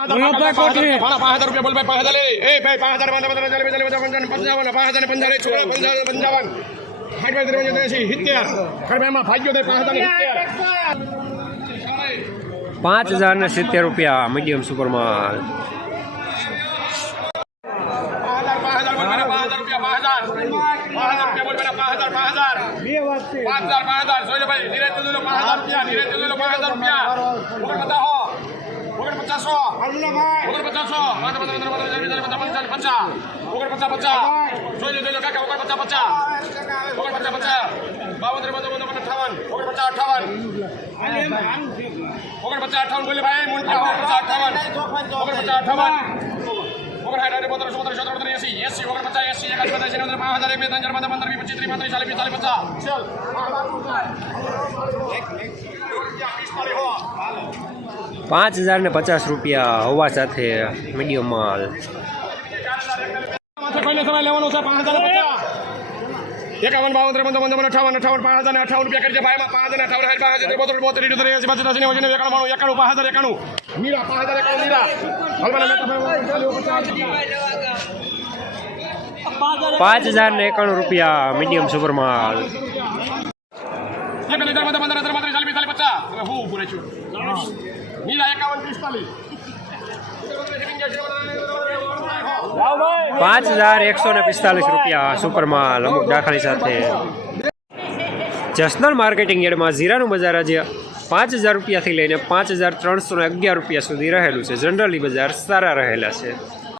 ગુલાબભાઈ કોઠી. પાંચ હજાર રૂપિયા બોલ ભાઈ પાંચ હજાર લે એ ભાઈ પાંચ હજાર પાંચ હજાર ચાલીસ ચાલીસ પંચાવન પંચાવન પાંચ હજાર ને પંચાવન છોકરા પંચાવન પંચાવન સાઠ બાય ત્રેપન એસી સિત્તેર ખરે એમાં ભાગ્યો થાય પાંચ હજાર ને સિત્તેર પાંચ હજાર ને સિત્તેર રૂપિયા મીડિયમ સુપરમાં પાંચ હજાર પાંચ હજાર બોલ ભાઈ પાંચ હજાર રૂપિયા પાંચ હજાર પાંચ હજાર રૂપિયા બોલ ભાઈ પાંચ હજાર પાંચ હજાર બે વાત છે પાંચ હજાર પાંચ હજાર જોઈ લો ભાઈ નિરેશ જોઈ લો પાંચ હજાર રૂપિયા નિરેશ જોઈ લો પાંચ હજાર રૂપિયા ઓગણ પચાસો પાંચ પચાસ પંદર પચાસ ચાલીસ ચાલીસ પચાસ પંચાવન પચાસ ઓગણ પચાસ પચાસ જોઈ લો જોઈ લો કાકા ઓગણ પચાસ પચાસ ઓગણ પચાસ પચાસ બાવન ત્રેપન ચોપન ચોપન અઠાવન ઓગણ પચાસ અઠાવન ઓગણ પચાસ અઠાવન બોલે ભાઈ મુંડા ઓગણ પચાસ અઠાવન ઓગણ પચાસ અઠાવન ઓગણ સાઠ આઠ બોતેર ચોતેર ચોતેર ચોતેર એસી એસી ઓગણ પચાસ એસી એકાસી પચાસ એસી પાંચ હજાર એક બે ત્રણ ચાર પાંચ પંદર વીસ પચીસ ત્રીસ પાંત્રીસ ચાલીસ પિસ્તાલીસ પચાસ ચાલ પાંચ હજાર ને પચાસ રૂપિયા હવા સાથે મીડિયમ માલ માથે કોઈને સમય લેવાનો છે પાંચ હજાર પચાસ એકાવન બાવન ત્રેપન ચોપન ચોપન અઠાવન અઠાવન પાંચ હજાર ને અઠાવન રૂપિયા કરી છે ભાઈ એમાં પાંચ હજાર ને અઠાવન સાઠ પાંચ હજાર બોતેર બોતેર ઇઠોતેર એસી પચાસ એસી નેવું એકાણું એકાણું એકાણું પાંચ હજાર એકાણું મીરા પાંચ હજાર એકાણું મીરા હલવાના મેં પાંચ હજાર ને એકાણું રૂપિયા મીડિયમ સુપર માલ પચાસ હવે હું પૂરે છું મીરા એકાવન પાંચ હજાર એકસો ને પિસ્તાલીસ રૂપિયા સુપર માલ અમુક દાખલી સાથે. જસનલ માર્કેટિંગ યાર્ડમાં જીરાનું બજાર આજે પાંચ હજાર રૂપિયાથી લઈને પાંચ હજાર ત્રણસો ને અગિયાર રૂપિયા સુધી રહેલું છે. જનરલી બજાર સારા રહેલા છે.